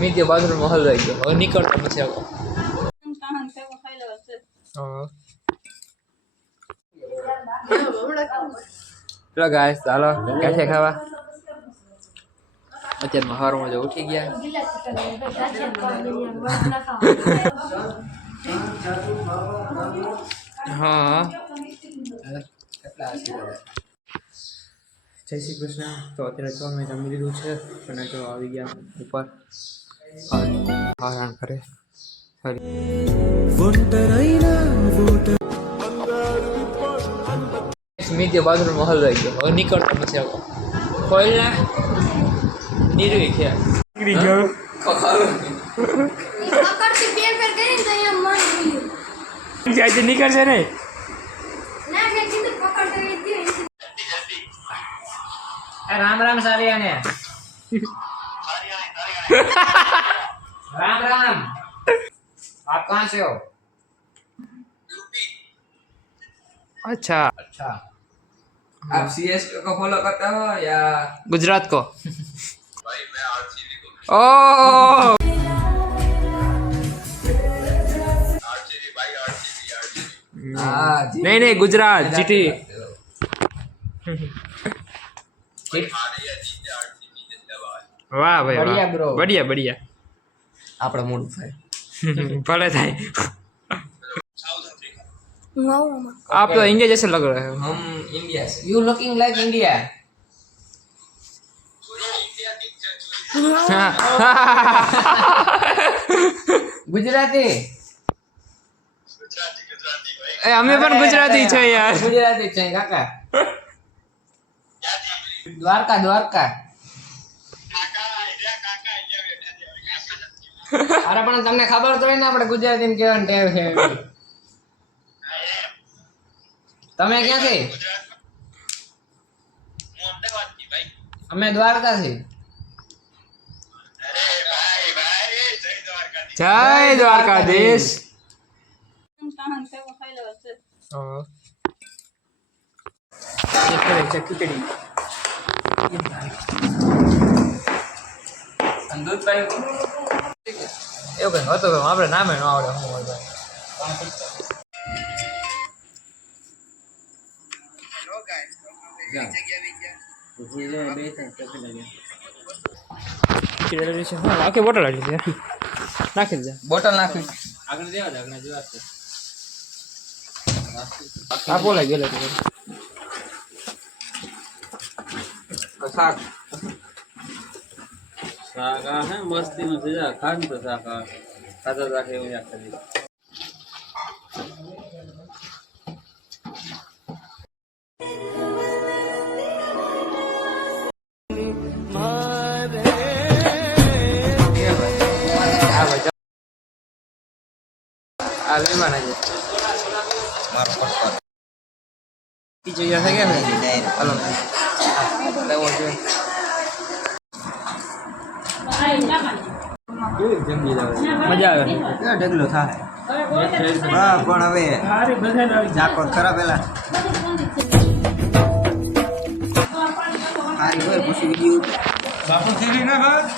Media બાથરૂમમાં હલવાઈ ગયો, હવે નીકળતો નથી આવો. ચલો ગાઈસ ચાલો કાઠે ખાવા. અત્યારમાં હવારમાં જો ઉઠી ગયા. હા જય શ્રી કૃષ્ણ. તો અત્યારે તો અમે જમી લીધું છે અને જો આવી ગયા ઉપર આરામ કરે. મીડિયા બાથરૂમમાં હલવાઈ ગયો, હવે નીકળતો નથી આવો. કોઈલ નીરવી છે નીકળશે નહીં. રામ રામ સારિયા ને राम राम। आप कहाँ से हो? अच्छा अच्छा, आप सीएस को फॉलो करते हो या गुजरात को? भाई मैं आरसीबी को। ओह आरसीबी भाई, आरसीबी। नहीं नहीं गुजरात जीटी। वाह भाई बढ़िया वाह, ब्रो, बढ़िया बढ़िया। आपड़ा मूड થાય भले थाई। South Africa. आप तो इंडिया जैसे लग रहे हो। हम इंडिया से। You looking like India. India picture Gujarati Gujarati Gujarati भाई। ए हमें पण गुजराती છે યાર। गुजराती છે કાકા। દ્વારકા દ્વારકા। અરે પણ તમને ખબર તો હોય ને આપણે ગુજરાતીમાં કેવાનું ટેવ છે। તમે ક્યાંથી? હું અમદાવાદ થી ભાઈ। અમે દ્વારકાથી। અરે ભાઈ ભાઈ જય દ્વારકાધીશ। જય દ્વારકાધીશ। ये करे खिचड़ी दूध पानी એવું કંઈક હતું આપણે નામે ન આવડે શું હોય ભાઈ। ખીચડી છે હા આખી બોટલ આટલી છે નાખી દે બોટલ નાખી આગળ દેવા દે આગળ જોવા છે આ બોલાઈ ગયેલો તો શાક सागा है मस्ती में तुझा खान तो सागा खाता जाके हो जाता है। આ લેવાના છે પીછે ગયા છે કે હાલો લેવો જોઈએ મજા આવે ઢગલો થાય હા પણ હવે ઝાકો ખરા પેલા સારી હોય પછી વિડીયો બાપુ થઈ ના બસ